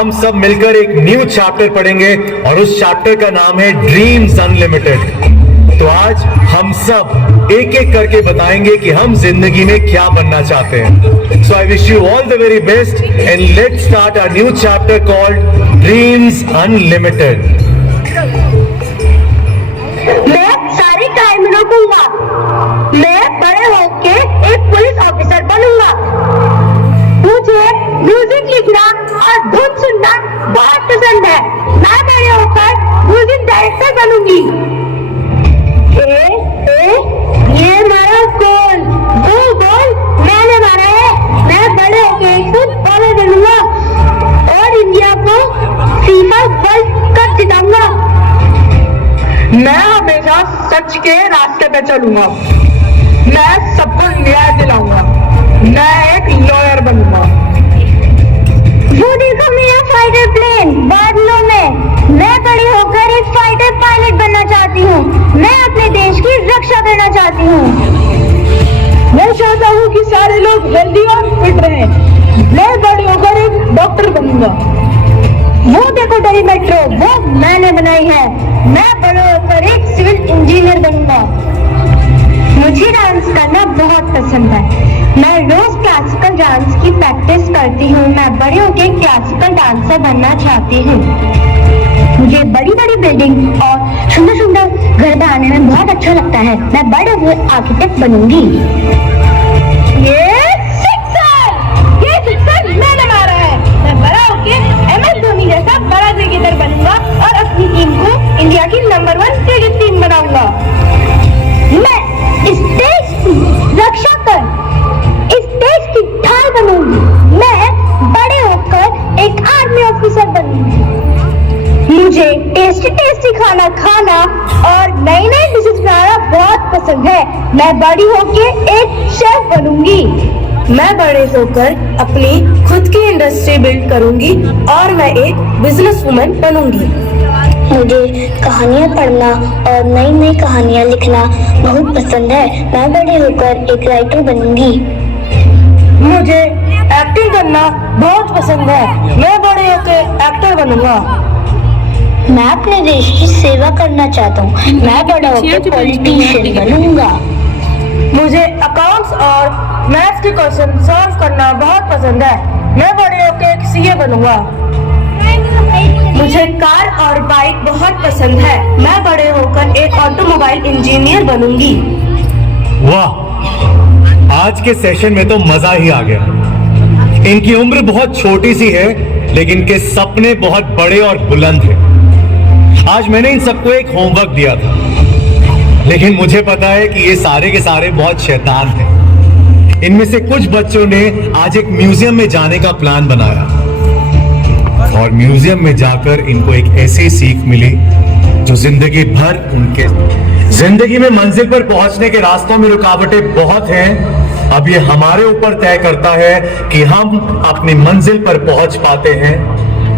हम सब मिलकर एक न्यू चैप्टर पढ़ेंगे और उस चैप्टर का नाम है ड्रीम्स अनलिमिटेड। तो आज हम सब एक एक करके बताएंगे कि हम जिंदगी में क्या बनना चाहते हैं। So I wish you all the very best and let's start our new chapter called dreams unlimited. मैं सारे क्राइम रोकूंगा। मैं बड़े होके एक पुलिस ऑफिसर बनूंगा। मुझे म्यूजिक लिखना और धुन सुनना बहुत पसंद है। मैं बड़े होकर म्यूजिक डायरेक्टर बनूंगी। ये मारा गोल, वो गोल मैंने मारा है। मैं बड़े होके एक फुटबॉलर बनूंगा और इंडिया को फीफा वर्ल्ड कप जिताऊंगा। मैं हमेशा सच के रास्ते पे चलूंगा। मैं सबको न्याय दिलाऊंगा। मैं एक लॉयर बनूंगा। वो देखो मेरा फाइटर प्लेन बादलों में। मैं बड़ी होकर एक फाइटर पायलट बनना चाहती हूँ। मैं अपने देश की रक्षा करना चाहती हूँ। मैं चाहता हूँ कि सारे लोग हेल्दी और फिट रहें। मैं बड़े होकर एक डॉक्टर बनूंगा। वो देखो डरी मेट्रो, वो मैंने बनाई है। मैं बड़े होकर एक सिविल इंजीनियर बनूंगा। मुझे डांस करना बहुत पसंद है। मैं रोज क्लासिकल डांस की प्रैक्टिस करती हूँ। मैं बड़े होकर क्लासिकल डांसर बनना चाहती हूँ। मुझे बड़ी बड़ी बिल्डिंग और सुंदर सुंदर घर बनाने में बहुत अच्छा लगता है। मैं बड़े हुए आर्किटेक्ट बनूंगी। ये सिक्सर मैंने मारा है। मैं बड़ा होके MS धोनी जैसा बड़ा क्रिकेटर बनूंगा और अपनी टीम को इंडिया की नंबर 1 क्रिकेट टीम बनाऊंगा। मैं इस देश की रक्षा कर, इस देश की ढाल बनूंगी। मैं बड़े होकर एक आर्मी ऑफिसर बनूंगी। मुझे टेस्टी टेस्टी खाना खाना और नई नई डिशेस बनाना बहुत पसंद है। मैं बड़ी होके एक शेफ बनूंगी। मैं बड़े होकर अपनी खुद की इंडस्ट्री बिल्ड करूंगी और मैं एक बिजनेस वुमन बनूंगी। मुझे कहानियाँ पढ़ना और नई नई कहानियाँ लिखना बहुत पसंद है। मैं बड़े होकर एक राइटर बनूंगी। मुझे एक्टिंग करना बहुत पसंद है। मैं बड़े होकर एक्टर बनूंगा। मैं अपने देश की सेवा करना चाहता हूँ। मैं बड़ा होकर पॉलिटिशियन बनूंगा। मुझे अकाउंट्स और मैथ्स के क्वेश्चन सॉल्व करना बहुत पसंद है। मैं बड़े होकर एक CA बनूंगा। मुझे कार और बाइक बहुत पसंद है। मैं बड़े होकर एक ऑटोमोबाइल इंजीनियर बनूंगी। वाह, आज के सेशन में तो मजा ही आ गया। इनकी उम्र बहुत छोटी सी है लेकिन इनके सपने बहुत बड़े और बुलंद हैं। आज मैंने इन सबको एक होमवर्क दिया था लेकिन मुझे पता है कि ये सारे के सारे बहुत शैतान थे। इनमें से कुछ बच्चों ने आज एक म्यूजियम में जाने का प्लान बनाया और म्यूजियम में जाकर इनको एक ऐसी सीख मिली जो जिंदगी भर उनके जिंदगी में मंजिल पर पहुंचने के रास्तों में रुकावटें बहुत हैं। अब ये हमारे ऊपर तय करता है कि हम अपनी मंजिल पर पहुंच पाते हैं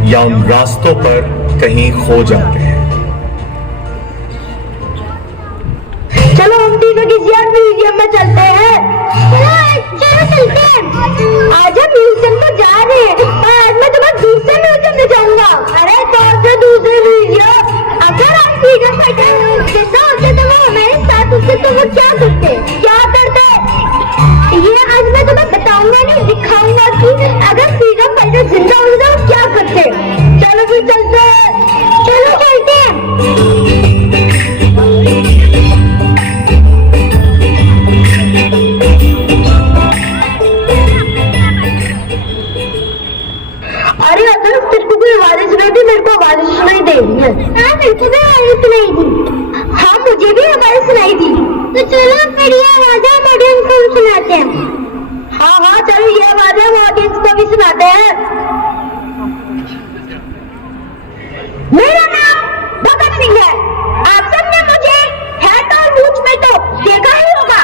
या उन रास्तों पर कहीं खो जाते हैं। चलो हम तीनों किसी और म्यूजियम में चलते हैं। चलो चलते हैं। आज हम म्यूजियम तो जा रहे हैं और आज मैं तुम्हें दूसरे म्यूजियम में जाऊंगा। अरे कौन से दूसरे म्यूजियम? अगर हम फ्रीडम फाइटर जैसा होते तो वो हमारे साथ होते तो वो क्या करते, क्या करते? ये आज मैं तुम्हें बताऊंगा नहीं, दिखाऊंगा कि अगर फ्रीडम फाइटर जिंदा होते तो वो क्या करते। चलो फिर चलते हैं। चलो चलते हैं। अरे अगर तेरे को कोई आवाज़ सुनाई दी, मेरे को आवाज़ सुनाई दे रही है। हाँ मेरे को भी आवाज़ सुनाई दी। हाँ मुझे भी आवाज़ सुनाई दी। तो चलो फिर ये आवाज़ हम ऑडियंस को भी सुनाते हैं। हाँ हाँ चलो ये आवाज़ हम ऑडियंस को भी सुनाते हैं। मेरा नाम भगत सिंह है। आप सबने मुझे हैट और मूंछ में तो देखा ही होगा।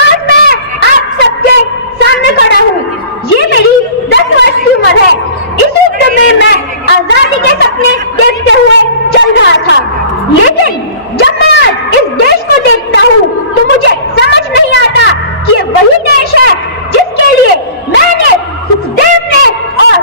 आज मैं आप सबके सामने खड़ा हूँ। ये मेरी 10 वर्ष की उम्र है। इस उम्र में मैं आजादी के सपने देखते हुए चल रहा था, लेकिन जब मैं आज इस देश को देखता हूँ तो मुझे समझ नहीं आता कि ये वही देश है जिसके लिए मैंने, सुखदेव ने और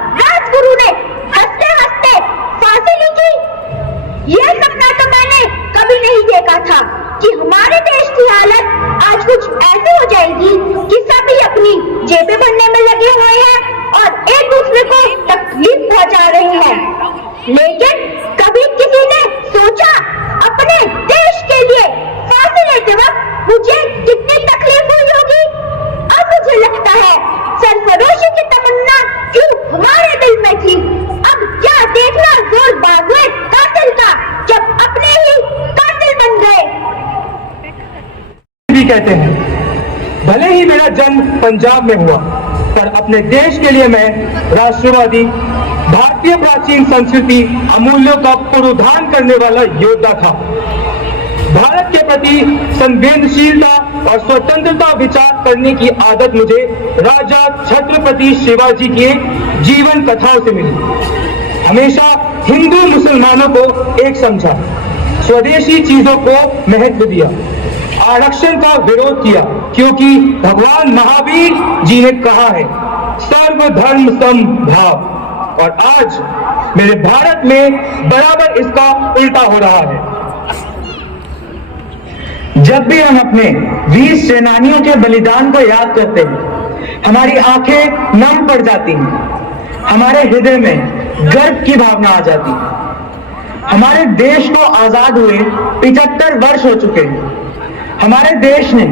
पंजाब में हुआ, पर अपने देश के लिए मैं राष्ट्रवादी, भारतीय प्राचीन संस्कृति अमूल्यों का पुनरुद्धार करने वाला योद्धा था। भारत के प्रति संवेदनशीलता और स्वतंत्रता विचार करने की आदत मुझे राजा छत्रपति शिवाजी की जीवन कथाओं से मिली। हमेशा हिंदू मुसलमानों को एक समझा, स्वदेशी चीजों को महत्व दिया, आरक्षण का विरोध किया, क्योंकि भगवान महावीर जी ने कहा है सर्वधर्म समभाव। और आज मेरे भारत में बराबर इसका उल्टा हो रहा है। जब भी हम अपने वीर सेनानियों के बलिदान को याद करते हैं, हमारी आंखें नम पड़ जाती हैं, हमारे हृदय में गर्व की भावना आ जाती है। हमारे देश को आजाद हुए 75 वर्ष हो चुके हैं। हमारे देश ने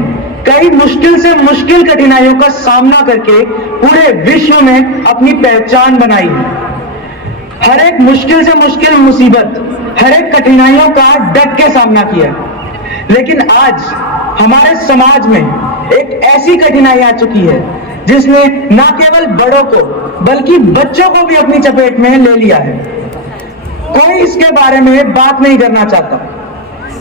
कई मुश्किल से मुश्किल कठिनाइयों का सामना करके पूरे विश्व में अपनी पहचान बनाई है। हर एक मुश्किल से मुश्किल मुसीबत, हर एक कठिनाइयों का डट के सामना किया। लेकिन आज हमारे समाज में एक ऐसी कठिनाई आ चुकी है जिसने न केवल बड़ों को बल्कि बच्चों को भी अपनी चपेट में ले लिया है। कोई इसके बारे में बात नहीं करना चाहता।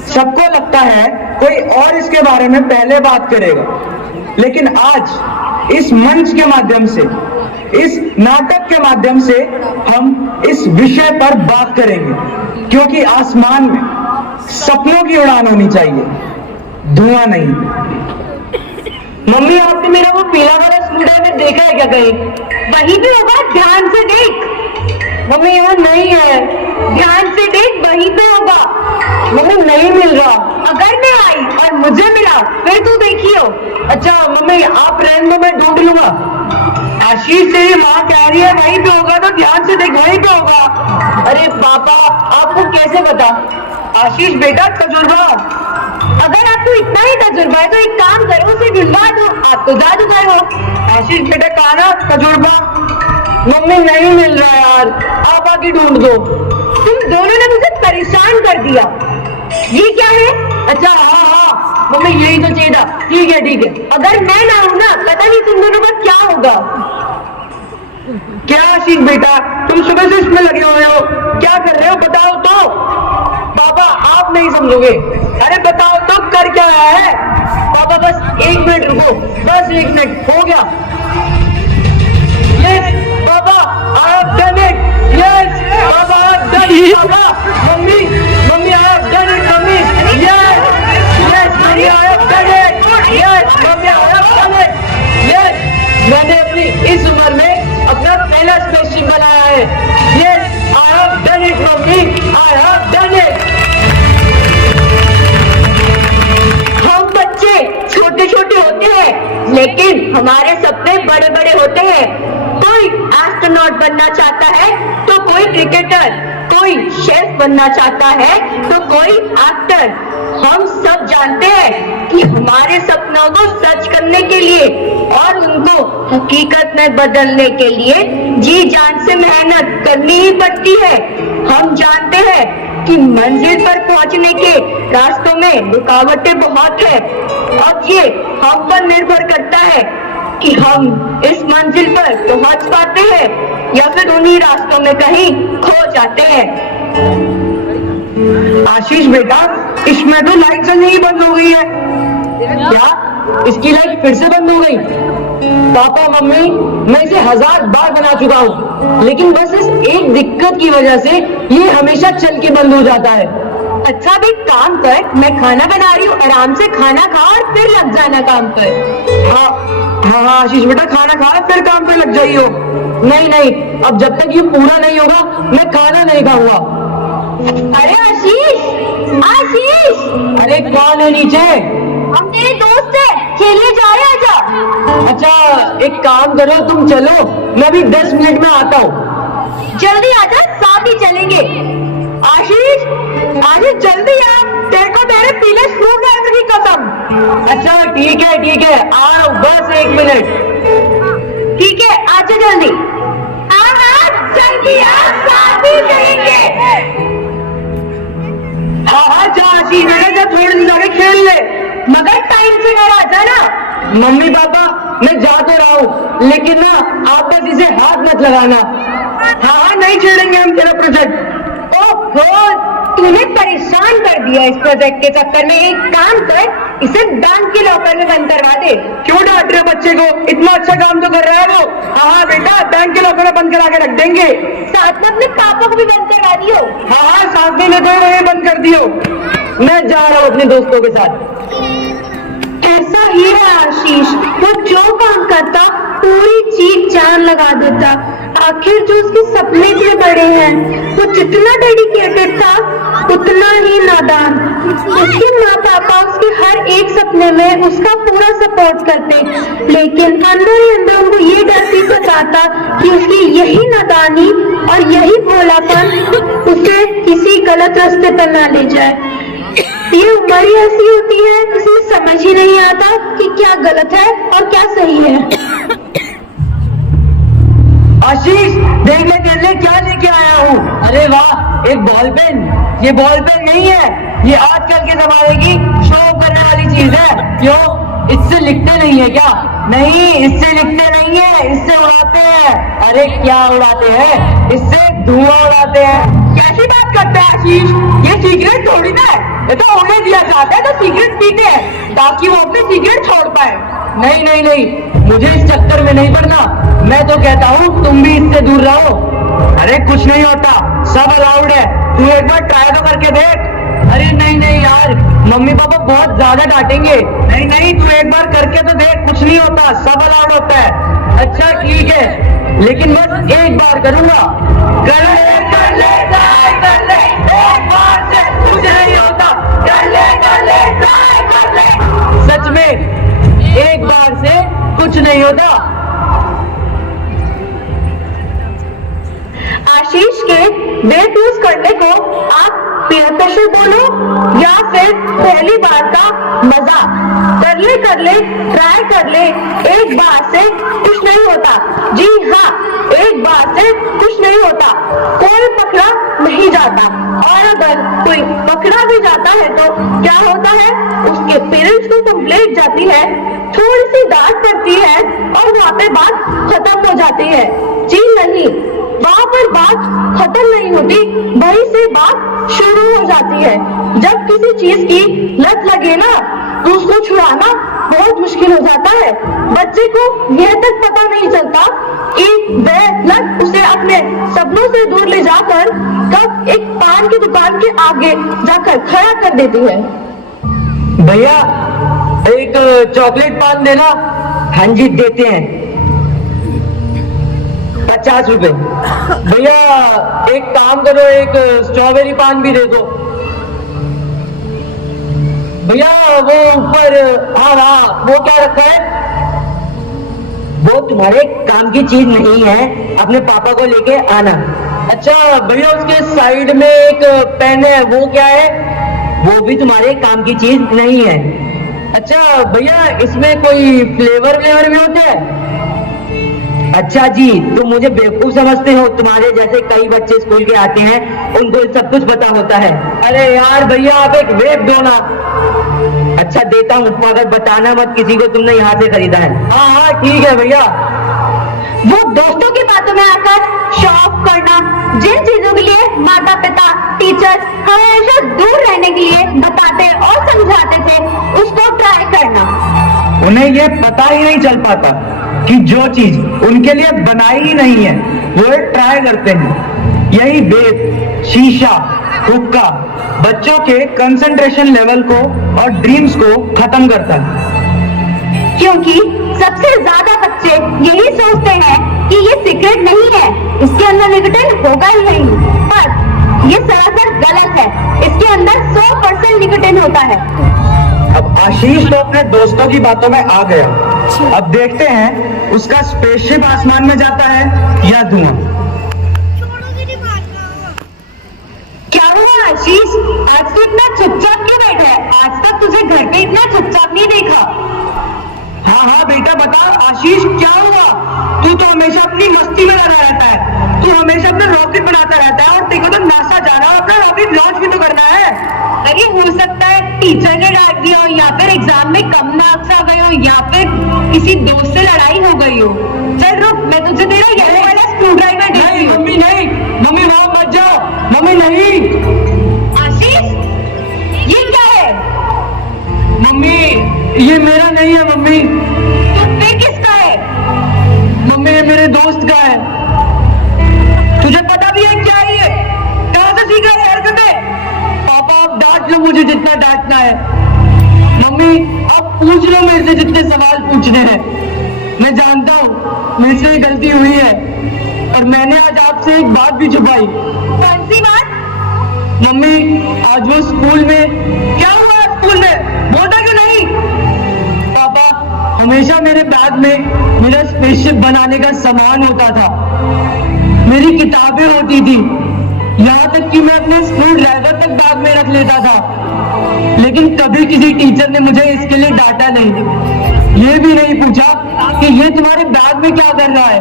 सबको लगता है कोई और इसके बारे में पहले बात करेगा। लेकिन आज इस मंच के माध्यम से, इस नाटक के माध्यम से हम इस विषय पर बात करेंगे, क्योंकि आसमान में सपनों की उड़ान होनी चाहिए, धुआं नहीं। मम्मी, आपने मेरा वो पीला वाला सूट है, मैं देखा है क्या कहीं? वहीं पे होगा, ध्यान से देख। मम्मी, यहाँ नहीं है, ध्यान से देख, वहीं पे होगा। मम्मी, नहीं मिल रहा। अगर मैं आई और मुझे मिला फिर तू देखियो। अच्छा मम्मी, आप रहने दो, मैं ढूंढ लूंगा। आशीष, तेरी माँ कह रही है वहीं पे होगा, तो ध्यान से देख, वहीं पे होगा। अरे पापा, आपको कैसे पता? आशीष बेटा, तजुर्बा। अगर आपको इतना ही तजुर्बा है तो एक काम करो, उसे ढूंढवा दो, आप तो जादूगर हो। आशीष बेटा, कहा ना तजुर्बा। मम्मी, नहीं मिल रहा यार, आप आके ढूंढ दो। तुम दोनों ने मुझे परेशान कर दिया। ये क्या है? अच्छा हाँ, मम्मी यही तो चाहिए था। ठीक है ठीक है, अगर मैं ना हूं ना, पता नहीं तुम दोनों का क्या होगा। क्या आशीष बेटा, तुम सुबह से इसमें लगे हुए हो, क्या कर रहे हो बताओ तो। पापा, आप नहीं समझोगे। अरे बताओ तो, कर क्या रहा है? पापा बस 1 मिनट रुको, बस 1 मिनट, हो गया। Yes papa, I have done it. Yes papa, I have done it. Papa, mummy mummy, I have done it. Mummy, yes yes mummy, I have done it. Yes mummy, I have done it. Yes, मैंने अपनी इस उम्र में अपना पहला spaceship बनाया है। Yes, I have done it mummy, I have done it. हम बच्चे छोटे छोटे होते हैं, लेकिन हमारे सपने बड़े बड़े होते हैं। कोई एस्ट्रोनॉट बनना चाहता है तो कोई क्रिकेटर, कोई शेफ बनना चाहता है तो कोई एक्टर। हम सब जानते हैं कि हमारे सपनों को सच करने के लिए और उनको हकीकत में बदलने के लिए जी जान से मेहनत करनी ही पड़ती है। हम जानते हैं कि मंजिल पर पहुंचने के रास्तों में रुकावटें बहुत है। अब ये हम पर निर्भर करता है कि हम इस मंजिल पर पहुंच पाते हैं या फिर उन्हीं रास्तों में कहीं खो जाते हैं। आशीष बेटा, इसमें तो लाइट जलनी ही बंद हो गई है। क्या इसकी लाइट फिर से बंद हो गई? पापा मम्मी, मैं इसे 1000 बार बना चुका हूँ, लेकिन बस इस एक दिक्कत की वजह से ये हमेशा चल के बंद हो जाता है। अच्छा भी काम कर, मैं खाना बना रही हूँ, आराम से खाना खा और फिर लग जाना काम पर। हाँ आशीष बेटा, खाना खा फिर काम पे लग जाइयो। नहीं नहीं, अब जब तक ये पूरा नहीं होगा मैं खाना नहीं खाऊंगा। अरे आशीष, आशीष! अरे कौन है नीचे? हम तेरे दोस्त हैं, खेलने जा रहे हैं। आजा। अच्छा एक काम करो, तुम चलो, मैं भी 10 मिनट में आता हूँ। जल्दी आजा, साथ ही चलेंगे। आशीष, आशीष जल्दी आ, तेरे को मेरे पीले स्क्रू ड्राइवर की कसम। अच्छा ठीक है, आओ, बस 1 मिनट। ठीक है, आजा जल्दी। हाँ जल्दी आ, साथ ही चलेंगे। हाँ जा आशीष बेटा, थोड़ी देर खेल ले, मगर टाइम से घर आ जाना। मम्मी पापा, मैं जाता लेकिन ना आप बस इसे हाथ मत लगाना। हाँ, नहीं छेड़ेंगे हम तेरा प्रोजेक्ट। ओहो, तूने परेशान कर दिया इस प्रोजेक्ट के चक्कर में। एक काम कर, इसे बैंक के लॉकर में बंद करवा दे। क्यों डांट रहे हो बच्चे को? इतना अच्छा काम तो कर रहा है वो। हाँ बेटा, बैंक के लॉकर में बंद करा के रख देंगे। साथ में अपने पापा को भी बंद करवा दियो। हाँ, साथ में लेते हुए बंद कर दियो। मैं जा रहा हूँ अपने दोस्तों के साथ। ऐसा ही है आशीष, वो जो काम करता पूरी चीज जान लगा देता। आखिर जो उसके सपने इतने बड़े हैं, वो जितना डेडिकेटेड था उतना ही नादान। उसके माँ पापा उसके हर एक सपने में उसका पूरा सपोर्ट करते, लेकिन अंदर ही अंदर उनको ये डर भी सताता कि उसकी यही नादानी और यही भोलापन उसे किसी गलत रास्ते पर ना ले जाए। ये उम्र ही ऐसी होती है, इसमें समझ ही नहीं आता कि क्या गलत है और क्या सही है। आशीष, देख ले क्या लेके आया हूँ। अरे वाह, एक बॉल पेन। ये बॉल पेन नहीं है, ये आजकल के जमाने की शो करने वाली चीज है। क्यों, इससे लिखते नहीं है क्या? नहीं, इससे लिखते नहीं है, इससे उड़ाते हैं। अरे क्या उड़ाते हैं? इससे धुआं उड़ाते हैं। कैसी बात करते हैं आशीष? ये सिगरेट थोड़ी ना है, ये तो उन्हें दिया जाता है तो सिगरेट पीते हैं ताकि वो अपनी सिगरेट छोड़ पाए। नहीं नहीं नहीं, मुझे इस चक्कर में नहीं पड़ना। मैं तो कहता हूँ तुम भी इससे दूर रहो। अरे कुछ नहीं होता, सब अलाउड है। तू एक बार ट्राई तो करके देख। अरे नहीं नहीं यार, मम्मी पापा बहुत ज्यादा डांटेंगे। नहीं नहीं, तू एक बार करके तो देख, कुछ नहीं होता, सब अलाउड होता है। अच्छा ठीक है, लेकिन बस एक बार करूँगा। कर ले, ट्राई कर ले, एक बार से कुछ नहीं होता। कर ले, ट्राई कर ले। सच में एक बार से कुछ नहीं होता। आशीष के वेट लूज करने को आप पीयर प्रेशर बोलो या फिर पहली बार का मजा। कर ले ट्राई कर ले, एक बार से कुछ नहीं होता। जी हाँ, एक बार से कुछ नहीं होता। कोई पकड़ा नहीं जाता, और अगर कोई पकड़ा भी जाता है तो क्या होता है, उसके पेरेंट्स को कंप्लेंट जाती है, थोड़ी सी डांट पड़ती है और वहाँ पे बात खत्म हो जाती है। जी नहीं, वहाँ पर बात खत्म नहीं होती, वहीं से बात शुरू हो जाती है। जब किसी चीज की लत लगे ना तो उसको छुड़ाना बहुत मुश्किल हो जाता है। बच्चे को यह तक पता नहीं चलता कि वह लत उसे अपने सपनों से दूर ले जाकर कब एक पान की दुकान के आगे जाकर खड़ा कर देती है। भैया एक चॉकलेट पान देना। हाँ जी, देते हैं, 50 रुपए। भैया एक काम करो, एक स्ट्रॉबेरी पान भी दे दो। भैया वो ऊपर, हाँ वो क्या रखा है? वो तुम्हारे काम की चीज नहीं है, अपने पापा को लेके आना। अच्छा भैया, उसके साइड में एक पेन है, वो क्या है? वो भी तुम्हारे काम की चीज नहीं है। अच्छा भैया, इसमें कोई फ्लेवर भी होते हैं? अच्छा जी, तुम मुझे बेवकूफ समझते हो? तुम्हारे जैसे कई बच्चे स्कूल के आते हैं, उनको सब कुछ पता होता है। अरे यार भैया, आप एक वेब दो ना। अच्छा देता हूँ, मगर बताना मत किसी को तुमने यहाँ से खरीदा है। हाँ ठीक है भैया। वो दोस्तों की बातों में आकर शो ऑफ करना, जिन चीजों के लिए माता पिता टीचर्स हमेशा दूर रहने के लिए बताते और समझाते थे, उसको ट्राई करना। उन्हें ये पता ही नहीं चल पाता कि जो चीज उनके लिए बनाई ही नहीं है वो ट्राई करते हैं। यही वेब, शीशा, हुक्का बच्चों के कंसंट्रेशन लेवल को और ड्रीम्स को खत्म करता है। क्योंकि सबसे ज्यादा बच्चे यही सोचते हैं कि ये सिगरेट नहीं है, इसके अंदर निकोटीन होगा ही नहीं, पर ये सरासर गलत है। इसके अंदर 100% निकोटीन होता है। अब आशीष तो अपने दोस्तों की बातों में आ गया। अब देखते हैं उसका स्पेसशिप आसमान में जाता है या धुआं। क्या हुआ आशीष, आज तू इतना चुपचाप क्यों बैठा है? आज तक तुझे घर पे इतना चुपचाप नहीं देखा। हाँ बेटा बता आशीष, क्या हुआ? तू तो हमेशा अपनी मस्ती में लगा रहता है, तू हमेशा अपना रॉकेट बनाता रहता है, और देखो तो नासा जाना है, अपना रॉकेट लॉन्च भी तो करना है। अरे हो सकता है टीचर ने डांट दिया हो, या फिर एग्जाम में कम मार्क्स आ गए हो, या फिर किसी दोस्त से लड़ाई हो गई हो। मुझे जितना डांटना है। मम्मी आप पूछ लो मेरे से जितने सवाल पूछने हैं। मैं जानता हूँ मेरे से गलती हुई है और मैंने आज आपसे एक बात भी छुपाई। कौन सी बात? मम्मी आज वो स्कूल में क्या हुआ? स्कूल में बोलता क्यों नहीं? पापा हमेशा मेरे बैग में मेरा स्पेसशिप बनाने का सामान होता था, मेरी किताबें होती थी, यहाँ तक कि मैं अपने स्क्रू ड्राइवर तक बैग में रख लेता था। लेकिन कभी किसी टीचर ने मुझे इसके लिए डांटा नहीं, ये भी नहीं पूछा कि ये तुम्हारे बैग में क्या कर रहा है,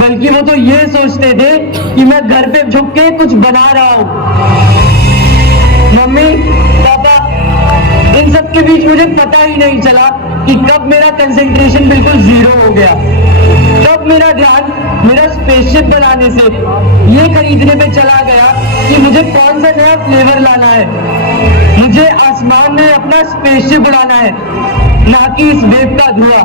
बल्कि वो तो ये सोचते थे कि मैं घर पे झुक के कुछ बना रहा हूँ। मम्मी पापा इन सब के बीच मुझे पता ही नहीं चला कि कब मेरा कंसंट्रेशन बिल्कुल जीरो हो गया, कब मेरा ध्यान मेरा स्पेसशिप बनाने से ये खरीदने पे चला गया कि मुझे कौन सा नया फ्लेवर लाना है, मुझे आसमान में अपना स्पेसशिप उड़ाना है, ना कि इस वेव का धुआं।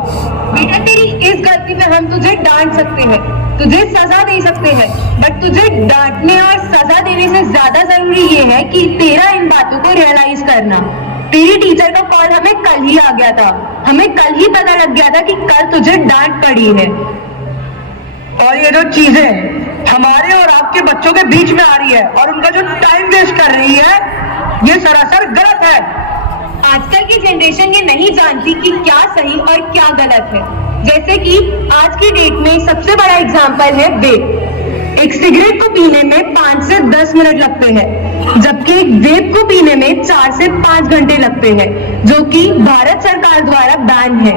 बेटा तेरी इस गलती पे हम तुझे डांट सकते हैं, तुझे सजा दे सकते हैं, बट तुझे डांटने और सजा देने से ज्यादा जरूरी ये है कि तेरा इन बातों को रियलाइज करना। तेरी टीचर का कॉल हमें कल ही आ गया था, हमें कल ही पता लग गया था कि कल तुझे डांट पड़ी है। और ये जो चीजें हमारे और आपके बच्चों के बीच में आ रही है और उनका जो टाइम वेस्ट कर रही है, ये सरासर गलत है। आजकल की जनरेशन ये नहीं जानती कि क्या सही और क्या गलत है। जैसे कि आज की डेट में सबसे बड़ा एग्जाम्पल है वेप। एक सिगरेट को पीने में 5 से 10 मिनट लगते हैं, जबकि एक वेप को पीने में 4 से 5 घंटे लगते हैं, जो कि भारत सरकार द्वारा बैन है।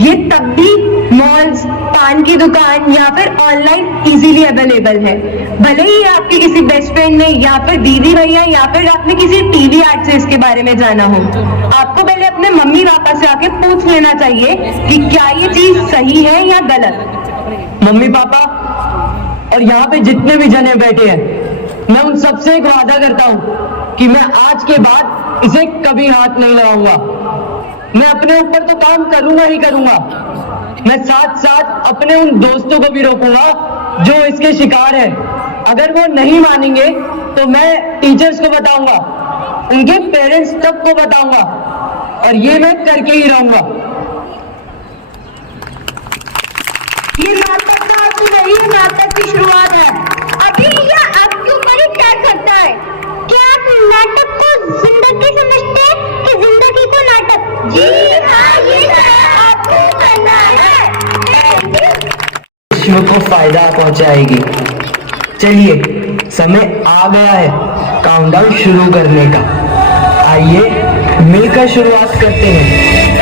ये तब भी मॉल्स, पान की दुकान या फिर ऑनलाइन इजीली अवेलेबल है। भले ही आपके किसी बेस्ट फ्रेंड ने या फिर दीदी भैया या फिर आपने किसी टीवी एड से इसके बारे में जाना हो, आपको पहले अपने मम्मी पापा से आके पूछ लेना चाहिए कि क्या ये चीज सही है या गलत। मम्मी पापा और यहाँ पे जितने भी जने बैठे हैं, मैं उन सबसे एक वादा करता हूँ कि मैं आज के बाद इसे कभी हाथ नहीं लगाऊंगा। मैं अपने ऊपर तो काम करूंगा ही करूंगा, मैं साथ साथ अपने उन दोस्तों को भी रोकूंगा जो इसके शिकार हैं। अगर वो नहीं मानेंगे तो मैं टीचर्स को बताऊंगा, उनके पेरेंट्स तक को बताऊंगा, और ये मैं करके ही रहूंगा। ये नाटक तो आपकी नहीं है, नाटक की शुरुआत है। अभी या आपके ऊपर ही तय करता है क्या आप नाटक को जिंदगी समझते हैं कि जिंदगी को नाटक? जी हाँ, ये आपको करना है। विश्व को फायदा पहुंचाएगी। चलिए समय आ गया है काउंटडाउन शुरू करने का। आइए मिलकर शुरुआत करते हैं।